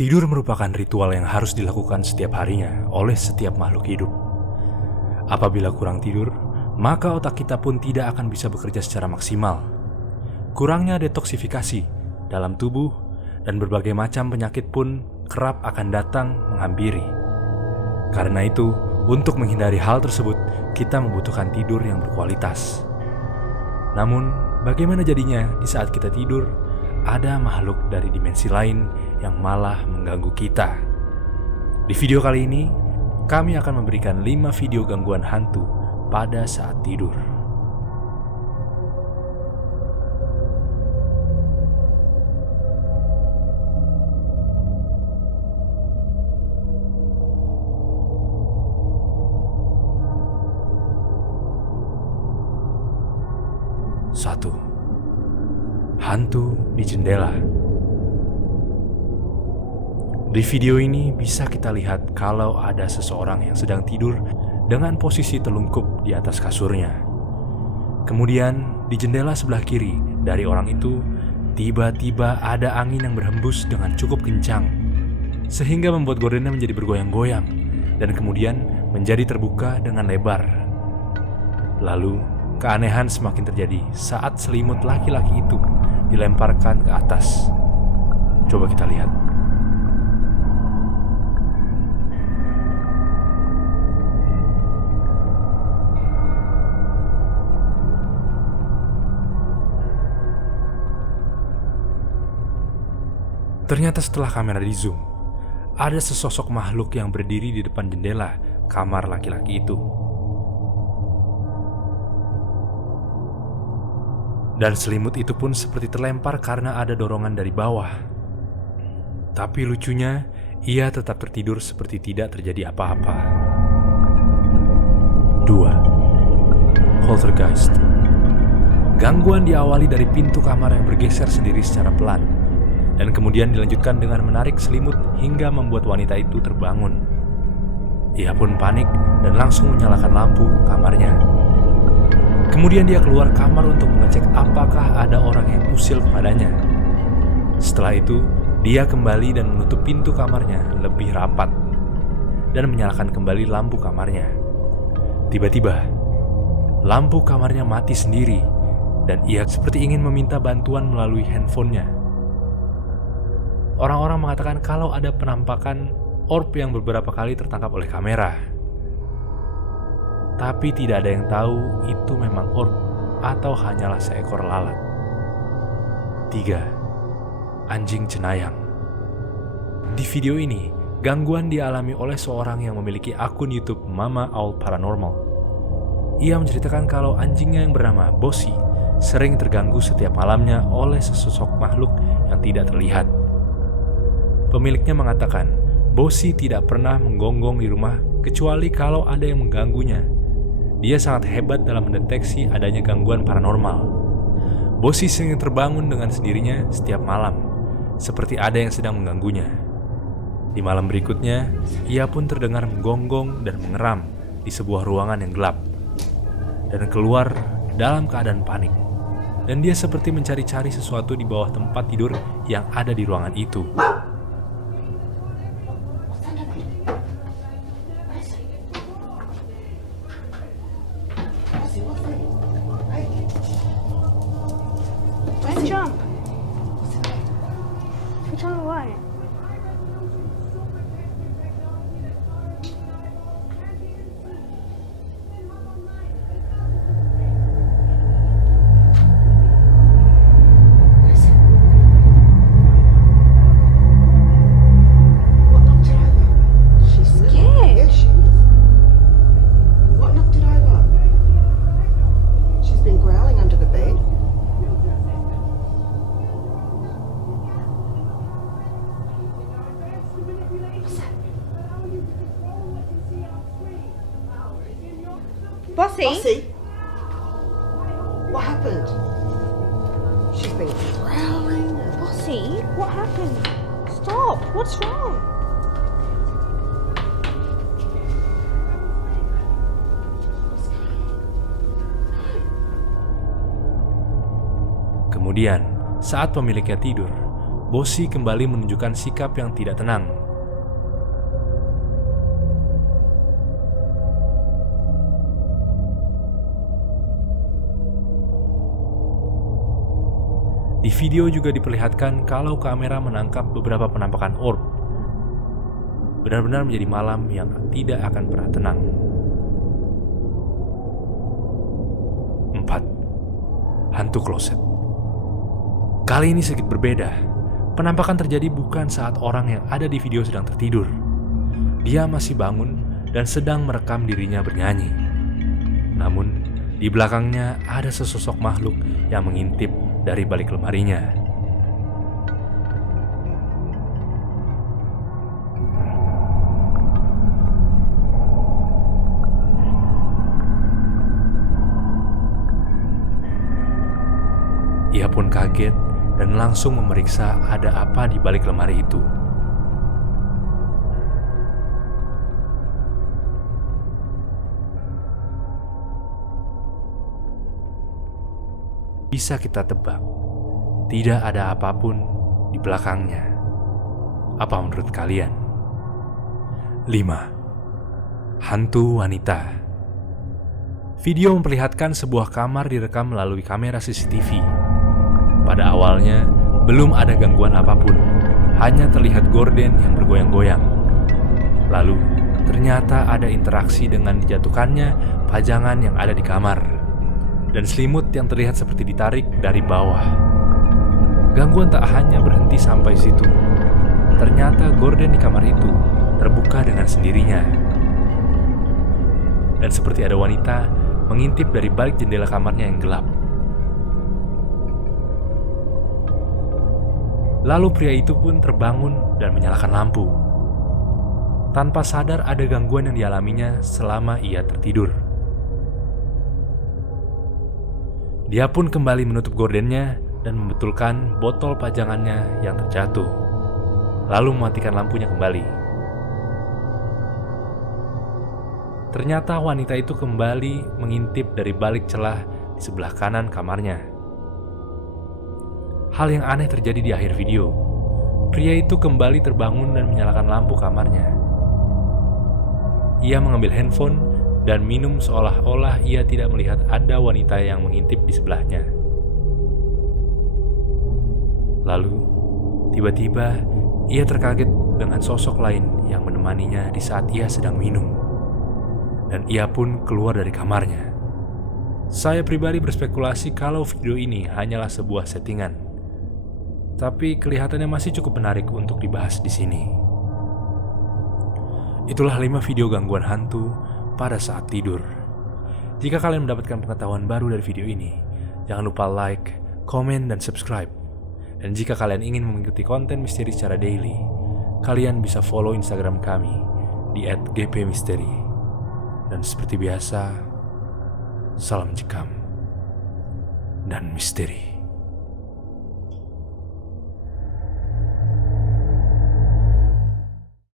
Tidur merupakan ritual yang harus dilakukan setiap harinya oleh setiap makhluk hidup. Apabila kurang tidur, maka otak kita pun tidak akan bisa bekerja secara maksimal. Kurangnya detoksifikasi dalam tubuh dan berbagai macam penyakit pun kerap akan datang menghampiri. Karena itu, untuk menghindari hal tersebut, kita membutuhkan tidur yang berkualitas. Namun, bagaimana jadinya di saat kita tidur, ada makhluk dari dimensi lain yang malah mengganggu kita? Di video kali ini, kami akan memberikan 5 video gangguan hantu pada saat tidur. Satu, hantu di jendela. Di video ini bisa kita lihat kalau ada seseorang yang sedang tidur dengan posisi telungkup di atas kasurnya. Kemudian di jendela sebelah kiri dari orang itu tiba-tiba ada angin yang berhembus dengan cukup kencang sehingga membuat gordennya menjadi bergoyang-goyang dan kemudian menjadi terbuka dengan lebar. Lalu keanehan semakin terjadi saat selimut laki-laki itu dilemparkan ke atas. Coba kita lihat. Ternyata setelah kamera di zoom, ada sesosok makhluk yang berdiri di depan jendela kamar laki-laki itu. Dan selimut itu pun seperti terlempar karena ada dorongan dari bawah. Tapi lucunya, ia tetap tertidur seperti tidak terjadi apa-apa. 2. Poltergeist. Gangguan diawali dari pintu kamar yang bergeser sendiri secara pelan, dan kemudian dilanjutkan dengan menarik selimut hingga membuat wanita itu terbangun. Ia pun panik dan langsung menyalakan lampu kamarnya. Kemudian dia keluar kamar untuk mengecek apakah ada orang yang usil kepadanya. Setelah itu, dia kembali dan menutup pintu kamarnya lebih rapat dan menyalakan kembali lampu kamarnya. Tiba-tiba, lampu kamarnya mati sendiri dan ia seperti ingin meminta bantuan melalui handphonenya. Orang-orang mengatakan kalau ada penampakan orb yang beberapa kali tertangkap oleh kamera. Tapi tidak ada yang tahu itu memang orb atau hanyalah seekor lalat. 3. Anjing cenayang. Di video ini, gangguan dialami oleh seorang yang memiliki akun YouTube Mama Owl Paranormal. Ia menceritakan kalau anjingnya yang bernama Bossy sering terganggu setiap malamnya oleh sesosok makhluk yang tidak terlihat. Pemiliknya mengatakan, Bossy tidak pernah menggonggong di rumah kecuali kalau ada yang mengganggunya. Dia sangat hebat dalam mendeteksi adanya gangguan paranormal. Bossy sering terbangun dengan sendirinya setiap malam, seperti ada yang sedang mengganggunya. Di malam berikutnya, ia pun terdengar menggonggong dan mengeram di sebuah ruangan yang gelap, dan keluar dalam keadaan panik. Dan dia seperti mencari-cari sesuatu di bawah tempat tidur yang ada di ruangan itu. Jump. Put on the light. What knocked it over? She's scared. Yeah, she is. What knocked it over? She's been growling under the bed. Bossy? Bossy? What happened? She's been growling. Bossy? What happened? Stop. What's wrong? Kemudian, saat pemiliknya tidur, Bosi kembali menunjukkan sikap yang tidak tenang. Di video juga diperlihatkan kalau kamera menangkap beberapa penampakan orb. Benar-benar menjadi malam yang tidak akan pernah tenang. 4. Hantu kloset. Kali ini sedikit berbeda. Penampakan terjadi bukan saat orang yang ada di video sedang tertidur. Dia masih bangun dan sedang merekam dirinya bernyanyi. Namun, di belakangnya ada sesosok makhluk yang mengintip dari balik lemarinya. Ia pun kaget dan langsung memeriksa ada apa di balik lemari itu. Bisa kita tebak, tidak ada apapun di belakangnya. Apa menurut kalian? 5. Hantu wanita. Video memperlihatkan sebuah kamar direkam melalui kamera CCTV. Pada awalnya, belum ada gangguan apapun, hanya terlihat gorden yang bergoyang-goyang. Lalu, ternyata ada interaksi dengan dijatuhkannya pajangan yang ada di kamar, dan selimut yang terlihat seperti ditarik dari bawah. Gangguan tak hanya berhenti sampai situ. Ternyata gorden di kamar itu terbuka dengan sendirinya. Dan seperti ada wanita mengintip dari balik jendela kamarnya yang gelap. Lalu pria itu pun terbangun dan menyalakan lampu. Tanpa sadar ada gangguan yang dialaminya selama ia tertidur. Dia pun kembali menutup gordennya dan membetulkan botol pajangannya yang terjatuh, lalu mematikan lampunya kembali. Ternyata wanita itu kembali mengintip dari balik celah di sebelah kanan kamarnya. Hal yang aneh terjadi di akhir video. Pria itu kembali terbangun dan menyalakan lampu kamarnya. Ia mengambil handphone dan minum seolah-olah ia tidak melihat ada wanita yang mengintip di sebelahnya. Lalu, tiba-tiba ia terkaget dengan sosok lain yang menemaninya di saat ia sedang minum. Dan ia pun keluar dari kamarnya. Saya pribadi berspekulasi kalau video ini hanyalah sebuah settingan. Tapi kelihatannya masih cukup menarik untuk dibahas di sini. Itulah 5 video gangguan hantu pada saat tidur. Jika kalian mendapatkan pengetahuan baru dari video ini, jangan lupa like, komen, dan subscribe. Dan jika kalian ingin mengikuti konten misteri secara daily, kalian bisa follow Instagram kami di @gpmisteri. Dan seperti biasa, salam cekam dan misteri.